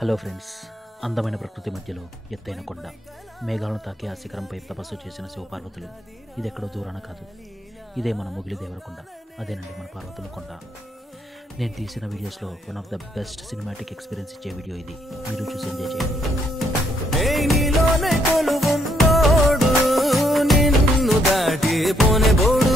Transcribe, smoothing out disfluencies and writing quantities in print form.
Hello friends, అందమైన ప్రకృతి మధ్యలో ఎత్తైన కొండ, మేఘాలను తాకి ఆ శిఖరంపై తపస్సు చేసిన శివపార్వతులు. ఇదెక్కడో దూరాన కాదు, ఇదే మన ముగిలి దేవరకొండ. అదేనండి మన పార్వతుల కొండ. నేను తీసిన వీడియోస్లో one of the best cinematic experience ఇచ్చే వీడియో ఇది. మీరు చూసి ఎంజాయ్ చేయండి. నిన్ను దాటి పోనే బోడు